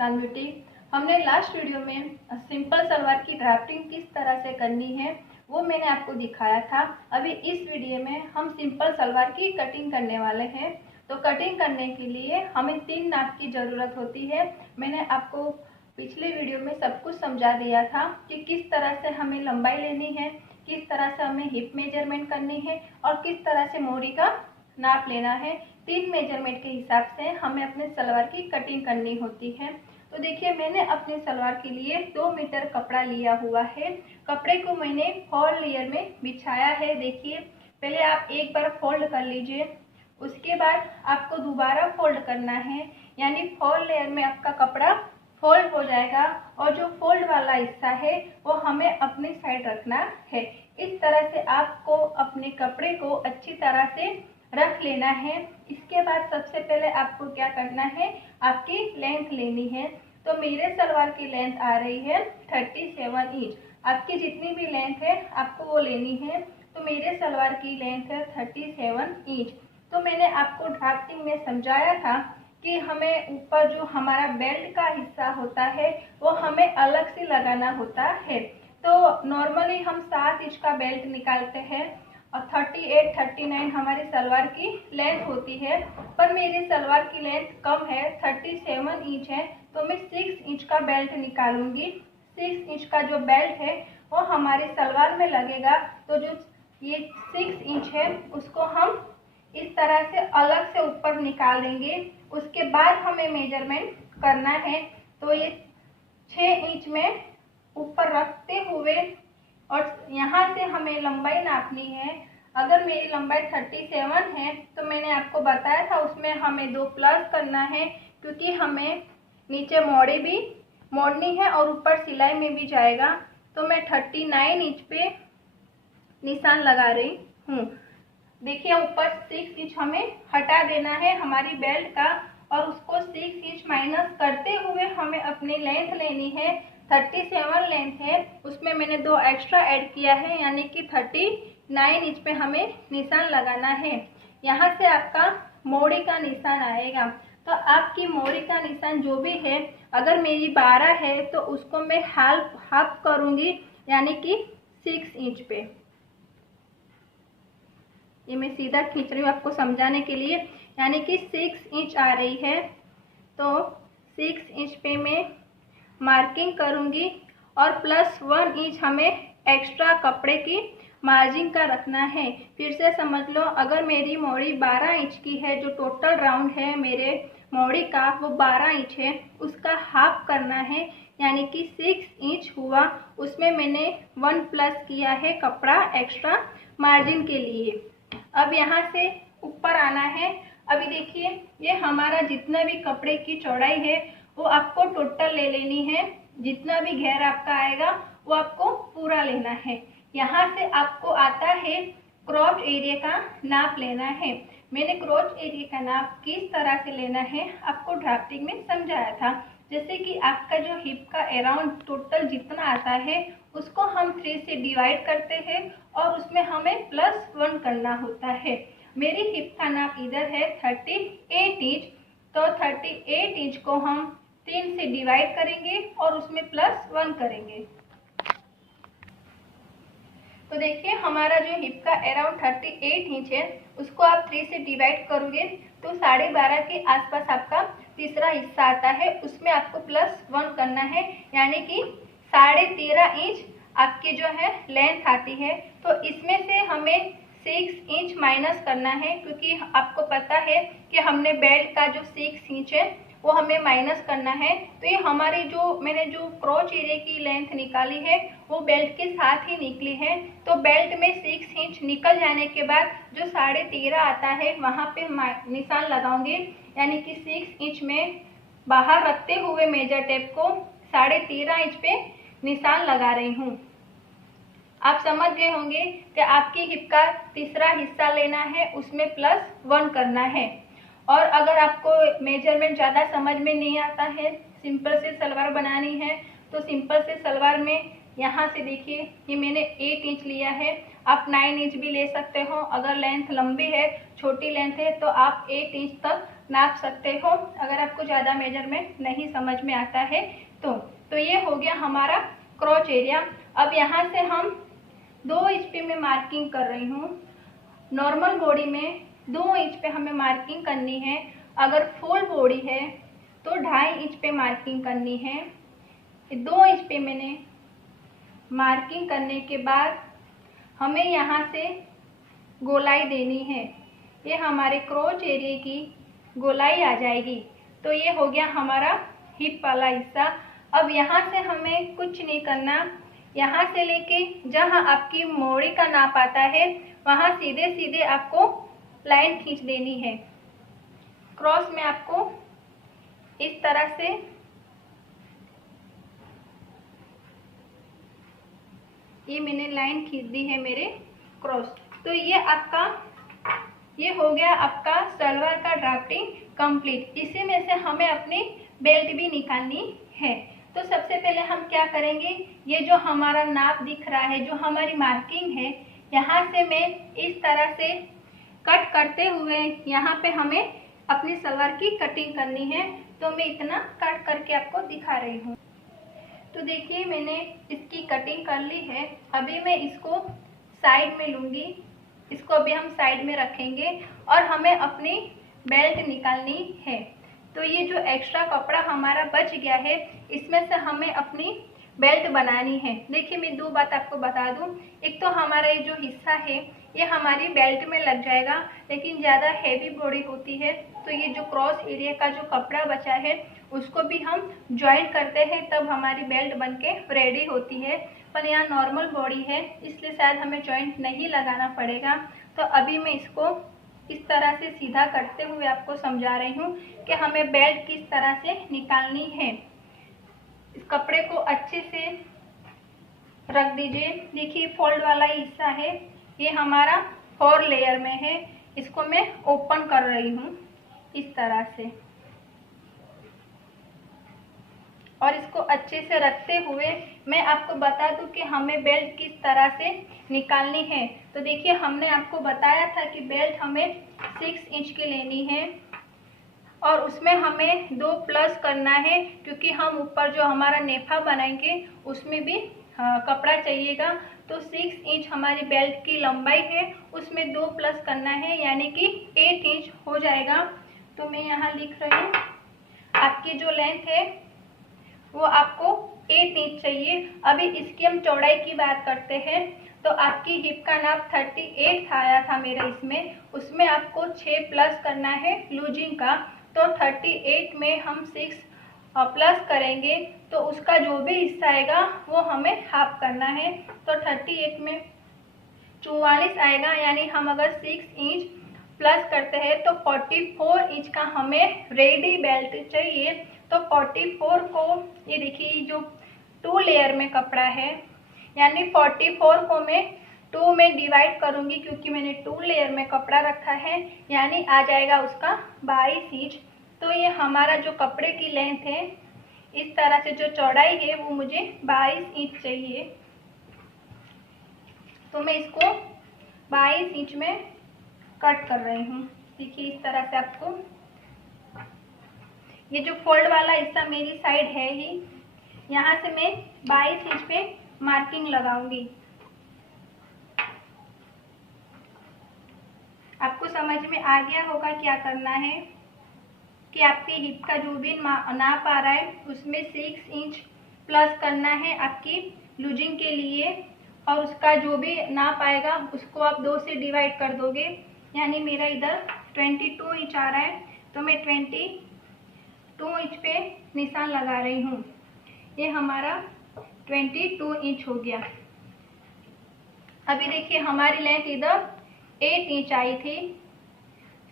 मुस्कान beauty. हमने last video में simple salwar की ड्राफ्टिंग किस तरह से करनी है वो मैंने आपको दिखाया था। अभी इस वीडियो में हम सिंपल सलवार की कटिंग करने वाले हैं। तो कटिंग करने के लिए हमें 3 नाप की ज़रूरत होती है। मैंने आपको पिछले वीडियो में सब कुछ समझा दिया था कि किस तरह से हमें लंबाई लेनी है, किस तरह से हमें हिप मेजरमेंट करनी है और किस तरह से मोरी का नाप लेना है। 3 मेजरमेंट के हिसाब से हमें अपने सलवार की कटिंग करनी होती है। तो देखिए, मैंने अपने सलवार के लिए 2 मीटर कपड़ा लिया हुआ है। कपड़े को मैंने 4 लेयर में बिछाया है। देखिए, पहले आप एक बार फोल्ड कर लीजिए, उसके बाद आपको दोबारा फोल्ड करना है, यानी 4 लेयर में आपका कपड़ा फोल्ड हो जाएगा और जो फोल्ड वाला हिस्सा है वो हमें अपनी साइड रखना है। इस तरह से आपको अपने कपड़े को अच्छी तरह से रख लेना है। इसके बाद सबसे पहले आपको क्या करना है, आपकी लेंथ लेनी है। तो मेरे सलवार की लेंथ आ रही है 37 इंच। आपकी जितनी भी लेंथ है आपको वो लेनी है। तो मेरे सलवार की लेंथ है 37 इंच। तो मैंने आपको ड्राफ्टिंग में समझाया था कि हमें ऊपर जो हमारा बेल्ट का हिस्सा होता है वो हमें अलग से लगाना होता है। तो नॉर्मली हम 7 इंच का बेल्ट निकालते हैं और 38, 39 हमारी सलवार की लेंथ होती है। पर मेरी सलवार की लेंथ कम है, 37 इंच है, तो मैं 6 इंच का बेल्ट निकालूंगी। 6 इंच का जो बेल्ट है वो हमारी सलवार में लगेगा। तो जो ये 6 इंच है उसको हम इस तरह से अलग से ऊपर निकाल देंगे। उसके बाद हमें मेजरमेंट करना है। तो ये 6 इंच में ऊपर रखते हुए और यहाँ से हमें लंबाई नापनी है। अगर मेरी लंबाई 37 है तो मैंने आपको बताया था उसमें हमें 2 प्लस करना है, क्योंकि हमें नीचे मोड़ी भी मोड़नी है और ऊपर सिलाई में भी जाएगा। तो मैं 39 इंच पे निशान लगा रही हूँ। देखिए, ऊपर 6 इंच हमें हटा देना है हमारी बेल्ट का और उसको 6 इंच माइनस करते हुए हमें अपनी लेंथ लेनी है। 37 लेंथ है, उसमें मैंने 2 एक्स्ट्रा ऐड किया है, यानी कि 39 इंच पे हमें निशान लगाना है। यहाँ से आपका मोड़ी का निशान आएगा। तो आपकी मोड़ी का निशान जो भी है, अगर मेरी 12 है तो उसको मैं हाफ करूँगी, यानी कि 6 इंच पे। ये मैं सीधा खींच रही हूँ आपको समझाने के लिए, यानी कि 6 इंच आ रही है। तो 6 इंच पे मैं मार्किंग करूँगी और +1 इंच हमें एक्स्ट्रा कपड़े की मार्जिन का रखना है। फिर से समझ लो, अगर मेरी मोड़ी 12 इंच की है, जो टोटल राउंड है मेरे मोड़ी का वो 12 इंच है, उसका हाफ करना है, यानी कि 6 इंच हुआ। उसमें मैंने 1 प्लस किया है कपड़ा एक्स्ट्रा मार्जिन के लिए। अब यहाँ से ऊपर आना है। अभी देखिए, ये हमारा जितना भी कपड़े की चौड़ाई है वो आपको टोटल ले लेनी है। जितना भी घेर आपका आएगा वो आपको पूरा लेना है। यहाँ से आपको आता है क्रॉच एरिया का नाप लेना है। मैंने क्रॉच एरिया का नाप किस तरह से लेना है आपको ड्राफ्टिंग में समझाया था। जैसे कि आपका जो हिप का अराउंड टोटल जितना आता है उसको हम 3 से डिवाइड करते हैं और उसमें हमें +1 करना होता है। मेरी हिप का नाप इधर है 38 इंच। तो 38 इंच को हम 3 से डिवाइड करेंगे और उसमें +1 करेंगे। तो देखिए, हमारा जो हिप का अराउंड 38 इंच है उसको आप 3 से डिवाइड करोगे तो 12.5 के आसपास आपका तीसरा हिस्सा आता है, उसमें आपको +1 करना है, यानी कि 13.5 इंच आपकी जो है लेंथ आती है। तो इसमें से हमें 6 इंच माइनस करना है, क्योंकि आपको पता है कि हमने बेल्ट का जो 6 इंच है वो हमें माइनस करना है। तो ये हमारी मैंने जो क्रॉच एरिया की लेंथ निकाली है वो बेल्ट के साथ ही निकली है। तो बेल्ट में 6 इंच निकल जाने के बाद जो 13.5 आता है वहाँ पे निशान लगाऊंगी, यानी कि 6 इंच में बाहर रखते हुए मेजर टेप को 13.5 इंच पे निशान लगा रही हूँ। आप समझ गए होंगे कि आपकी हिप का तीसरा हिस्सा लेना है, उसमें +1 करना है। और अगर आपको मेजरमेंट ज़्यादा समझ में नहीं आता है, सिंपल से सलवार बनानी है, तो सिंपल से सलवार में यहाँ से देखिए, ये मैंने 8 इंच लिया है। आप 9 इंच भी ले सकते हो। अगर लेंथ लंबी है, छोटी लेंथ है, तो आप 8 इंच तक नाप सकते हो अगर आपको ज़्यादा मेजरमेंट नहीं समझ में आता है तो ये हो गया हमारा क्रॉच एरिया। अब यहाँ से हम 2 इंच पे मैं मार्किंग कर रही हूँ। नॉर्मल बॉडी में 2 इंच पे हमें मार्किंग करनी है, अगर फुल बॉडी है तो 2.5 इंच पे मार्किंग करनी है। 2 इंच पे मैंने मार्किंग करने के बाद हमें यहाँ से गोलाई देनी है, ये हमारे क्रॉच एरिया की गोलाई आ जाएगी। तो ये हो गया हमारा हिप वाला हिस्सा। अब यहाँ से हमें कुछ नहीं करना, यहाँ से लेके जहाँ आपकी मोड़ी का नाप आता है वहाँ सीधे सीधे आपको लाइन खींच देनी है। क्रॉस में आपको इस तरह से ये मैंने लाइन खींच दी है मेरे क्रॉस। तो ये हो गया आपका सलवार का ड्राफ्टिंग कंप्लीट। इसी में से हमें अपनी बेल्ट भी निकालनी है। तो सबसे पहले हम क्या करेंगे, ये जो हमारा नाप दिख रहा है, जो हमारी मार्किंग है, यहाँ से मैं इस तरह से कट करते हुए यहाँ पे हमें अपनी सलवार की कटिंग करनी है। तो मैं इतना कट करके आपको दिखा रही हूँ। तो देखिए मैंने इसकी कटिंग कर ली है। अभी मैं इसको साइड में लूँगी, इसको अभी हम साइड में रखेंगे और हमें अपनी बेल्ट निकालनी है। तो ये जो एक्स्ट्रा कपड़ा हमारा बच गया है इसमें से हमें अपनी बेल्ट बनानी है। देखिए मैं 2 बात आपको बता दूं, एक तो हमारा ये जो हिस्सा है ये हमारी बेल्ट में लग जाएगा, लेकिन ज़्यादा हैवी बॉडी होती है तो ये जो क्रॉस एरिया का जो कपड़ा बचा है उसको भी हम ज्वाइन करते हैं, तब हमारी बेल्ट बनके रेडी होती है। पर यहाँ नॉर्मल बॉडी है इसलिए शायद हमें जॉइंट नहीं लगाना पड़ेगा। तो अभी मैं इसको इस तरह से सीधा करते हुए आपको समझा रही हूँ कि हमें बेल्ट किस तरह से निकालनी है। इस कपड़े को अच्छे से रख दीजिए। देखिए फोल्ड वाला हिस्सा है, ये हमारा 4 लेयर में है। इसको मैं ओपन कर रही हूँ इस तरह से, और इसको अच्छे से रखते हुए मैं आपको बता दूं कि हमें बेल्ट किस तरह से निकालनी है। तो देखिए हमने आपको बताया था कि बेल्ट हमें 6 इंच की लेनी है और उसमें हमें 2 प्लस करना है, क्योंकि हम ऊपर जो हमारा नेफा बनाएंगे उसमें भी कपड़ा चाहिएगा। तो 6 इंच हमारी बेल्ट की लंबाई है, उसमें 2 प्लस करना है, यानी कि 8 इंच हो जाएगा। तो मैं यहाँ लिख रही हूँ, आपकी जो लेंथ है वो आपको 8 इंच चाहिए। अभी इसकी हम चौड़ाई की बात करते हैं। तो आपकी हिप का नाप 38 आया था मेरा इसमें, उसमें आपको 6 प्लस करना है लूजिंग का। तो 38 में हम 6 प्लस करेंगे तो उसका जो भी हिस्सा आएगा वो हमें हाफ करना है। तो 38 में 44 आएगा, यानी हम अगर 6 इंच प्लस करते हैं तो 44 इंच का हमें रेडी बेल्ट चाहिए। तो 44 को ये देखिए जो 2 लेयर में कपड़ा है, यानी 44 को मैं 2 में डिवाइड करूंगी, क्योंकि मैंने 2 लेयर में कपड़ा रखा है, यानी आ जाएगा उसका 22 इंच। तो ये हमारा जो कपड़े की लेंथ है, इस तरह से जो चौड़ाई है वो मुझे 22 इंच चाहिए। तो मैं इसको 22 इंच में कट कर रही हूँ। देखिए इस तरह से आपको, ये जो फोल्ड वाला हिस्सा मेरी साइड है ही, यहाँ से मैं 22 इंच पे मार्किंग लगाऊंगी। आपको समझ में आ गया होगा क्या करना है कि आपकी हिप का जो भी नाप आ रहा है उसमें 6 इंच प्लस करना है आपकी लूजिंग के लिए, और उसका जो भी नाप आएगा उसको आप 2 से डिवाइड कर दोगे, यानी मेरा इधर 22 इंच आ रहा है तो मैं 22 इंच पे निशान लगा रही हूँ। ये हमारा 22 इंच हो गया। अभी देखिए हमारी लेंथ इधर 8 इंच आई थी,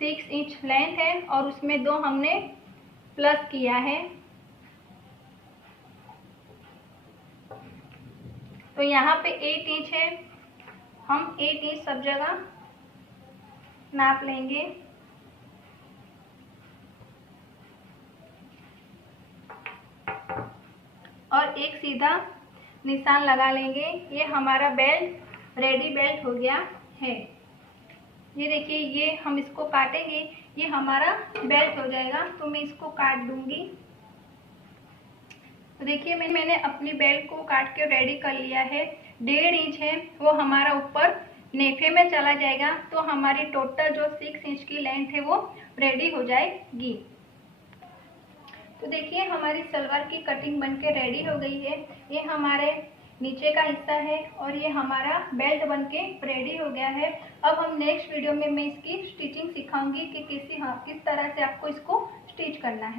6 इंच लेंथ है और उसमें 2 हमने प्लस किया है। तो यहाँ पे 8 इंच है, हम 8 इंच सब जगह नाप लेंगे। और एक सीधा निशान लगा लेंगे। ये हमारा बेल्ट रेडी बेल्ट हो गया है। ये देखिए, ये हम इसको काटेंगे, ये हमारा बेल्ट हो जाएगा। तो मैं इसको काट दूंगी। तो देखिए मैंने अपनी बेल्ट को काट के रेडी कर लिया है। 1.5 इंच है वो हमारा ऊपर नेफे में चला जाएगा। तो हमारी टोटल जो 6 इंच की लेंथ है वो रेडी हो जाएगी। तो देखिए हमारी सलवार की कटिंग बनके रेडी हो गई है। ये हमारे नीचे का हिस्सा है और ये हमारा बेल्ट बनके रेडी हो गया है। अब हम नेक्स्ट वीडियो में मैं इसकी स्टिचिंग सिखाऊंगी कि किस तरह से आपको इसको स्टिच करना है।